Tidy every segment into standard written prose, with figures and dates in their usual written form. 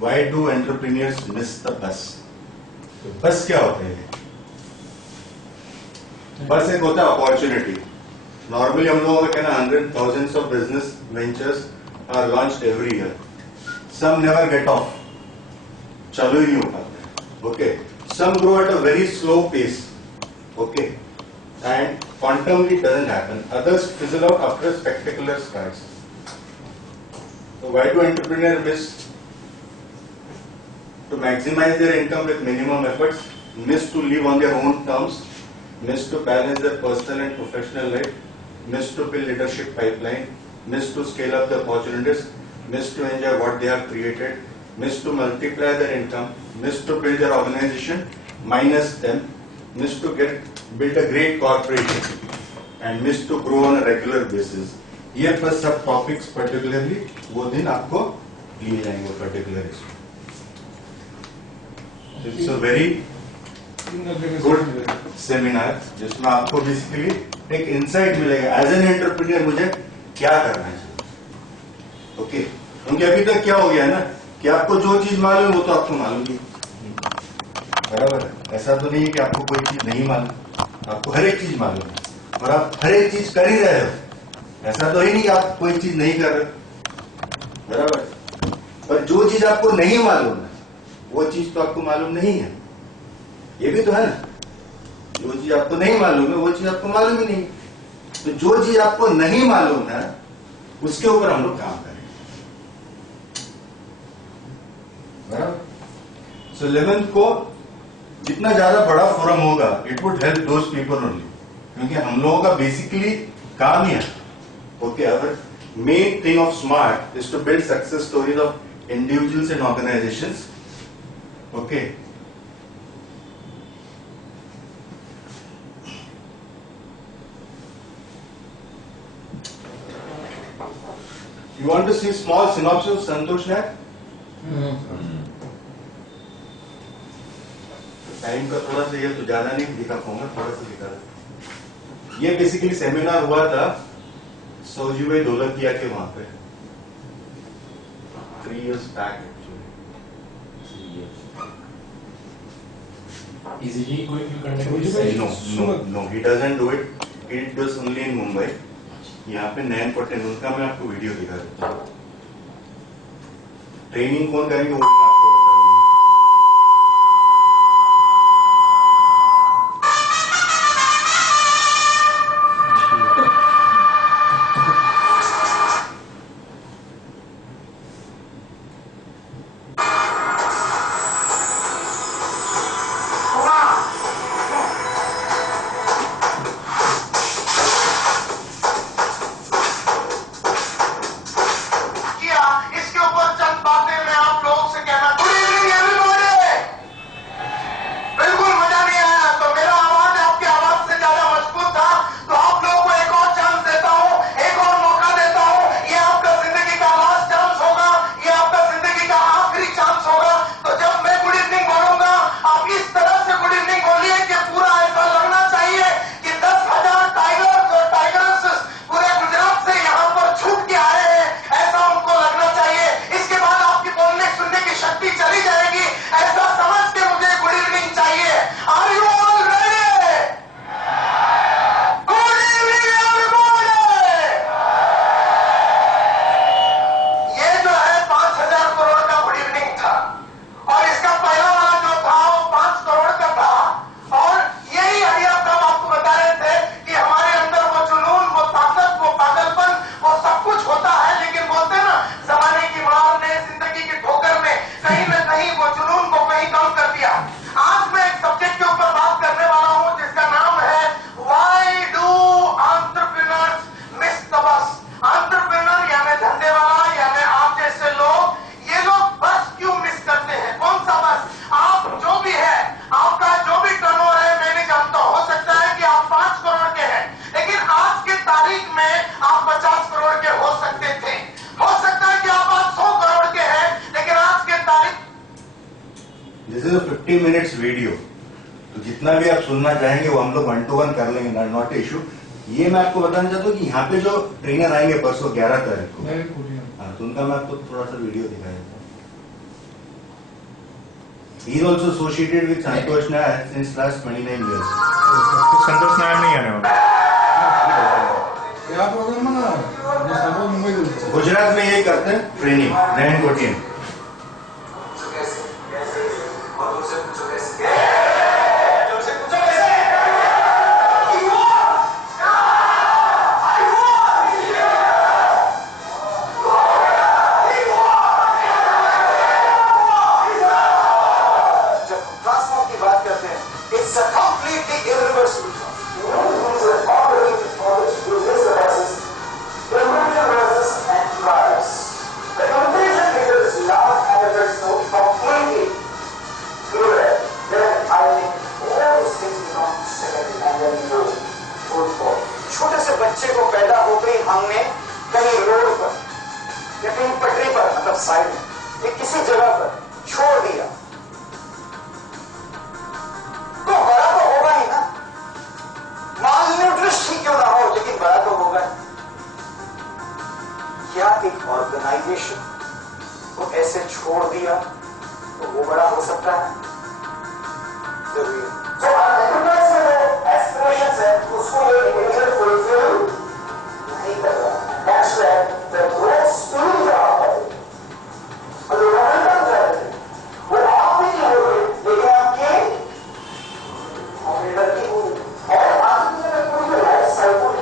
Why do entrepreneurs miss the bus? तो बस क्या होता है? बस एक होता है अपॉर्चुनिटी. नॉर्मली हम लोगों का कहना 100 thousands of business ventures are launched every year. Some never get off. चालू ही नहीं हो पाते. Okay. Some grow at a very slow pace. Okay. And quantumly doesn't happen. Others fizzle out after spectacular starts. So why do entrepreneurs miss to maximize their income with minimum efforts, miss to live on their own terms, miss to balance their personal and professional life, miss to build leadership pipeline, miss to scale up the opportunities, miss to enjoy what they have created, miss to multiply their income, miss to build their organization, minus them, miss to build a great corporation, and miss to grow on a regular basis. ये पर सब topics particularly वो दिन आपको लिए जाएंगे पर्टिकुलर इसमें. It's a very good seminar जिसमें आपको बेसिकली एक इंसाइट मिलेगा एज एन एंटरप्रेन्योर मुझे क्या करना चाहिए. ओके, क्योंकि अभी तक क्या हो गया है ना कि आपको जो चीज मालूम वो तो आपको मालूम ही, बराबर है. ऐसा तो नहीं है कि आपको कोई चीज नहीं मालूम, आपको हर एक चीज मालूम है और आप हर एक चीज कर ही रहे हो. ऐसा तो ही नहीं कि आप कोई चीज नहीं कर रहे, बराबर. पर जो चीज आपको नहीं मालूम है वो चीज तो आपको मालूम नहीं है. ये भी तो है ना, जो चीज आपको नहीं मालूम है वो चीज आपको मालूम ही नहीं. तो जो चीज आपको नहीं मालूम है उसके ऊपर हम लोग काम करें, बराबर. सो 11th को जितना ज्यादा बड़ा फोरम होगा it would help those people only, क्योंकि हम लोगों का बेसिकली काम ही है. Okay, our main thing of SMART is to build success stories of individuals and organizations. Okay. You want to see small synopsis of Santosh Nayak? Time का थोड़ा सा ये तो ज्यादा नहीं दिखा पाऊंगा, थोड़ा सा दिखा. ये बेसिकली सेमिनार हुआ था सौजी भाई दौलतिया के वहां पे 3 years back actually. Is he going to conduct? No, he doesn't do it. He does only in Mumbai. यहाँ पे नयन पटेल, उनका मैं आपको वीडियो दिखा देता हूँ. ट्रेनिंग कौन करेंगे वो मैं आपको बता दूंगा. This is a 50 minutes video, तो जितना भी आप सुनना चाहेंगे वो हम लोग 1-to-1 कर लेंगे, नॉट इशू. ये मैं आपको बताना चाहता हूँ कि यहाँ पे जो ट्रेनर आएंगे परसों 11 तारीख को, हाँ, तो उनका मैं आपको थोड़ा सा वीडियो दिखा देता हूँ. He is also associated with Santosh Nair since last 29 years. तो संतोष नारायण नहीं आने वाला। क्या प्रॉब्लम है ना जैसे मुंबई में गुजरात में यही करते हैं ट्रेनिंग 9-14। छोटे से बच्चे को पैदा होकर ही हमने कहीं रोड पर या कहीं पटरी पर मतलब साइड में या किसी जगह पर छोड़ दिया तो बड़ा तो होगा ही ना। मालन्यूट्रिशन ही क्यों ना हो लेकिन बड़ा तो होगा ही। क्या एक ऑर्गेनाइजेशन को ऐसे छोड़ दिया तो वो बड़ा हो सकता है? जरूरी है। जो एंटरप्राइज में जो एस्पिरेशंस है उसको ये इंडिविजुअल फुलफिल नहीं कर रहा। That's why the growth speed drop है और मोमेंटम है वो आप भी नहीं हो रहे लेकिन आपके ऑपरेटर की हो और आपकी अगर कोई लाइफ साइकिल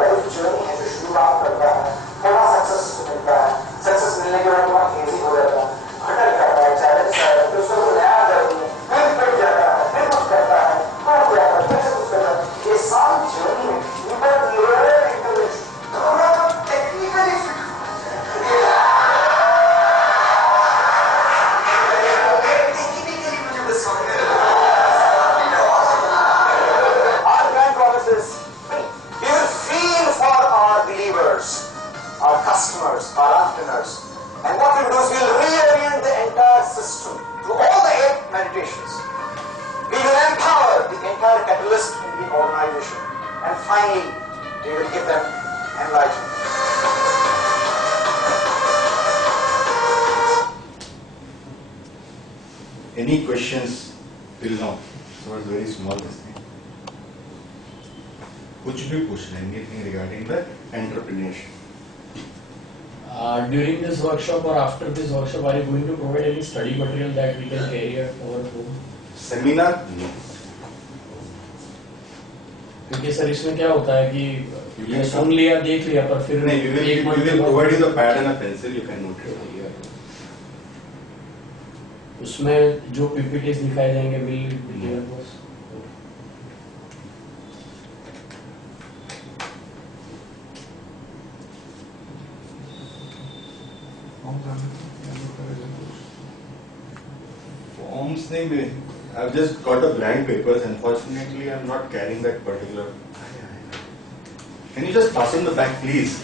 लाइफ जर्नी है जो शुरुआत करता है थोड़ा सक्सेस मिलता है। सक्सेस मिलने के बाद वहां इजी हो जाता है भटक जाता है चैलेंज आता है फिर उसको नया करती है फिर बढ़ जाता है फिर कुछ करता है बढ़ जाता है फिर से कुछ करता है। ये सारी जर्नी में थोड़ा technically fit our brand promises we will feel for our believers, our customers, our entrepreneurs, and what we'll do is we'll reorient the entire system through all the 8 meditations. We will empower the entire catalyst in the organization, and finally, we will give them enlightenment. Any questions till now? So it's very small this thing. कुछ भी पूछ लें anything regarding the entrepreneurship. During this workshop or after this workshop, are you going to provide any study material that we can carry at our home? Seminar? No. क्योंकि सर इसमें क्या होता है कि सुन लिया देख लिया पर फिर नहीं, we will provide you the pad and a pencil. You can note it. उसमें जो PPTs दिखाए जाएंगे will be given to us. Forms नहीं I've just got a blank papers. Unfortunately, I'm not carrying that particular. Can you just pass in the back, please?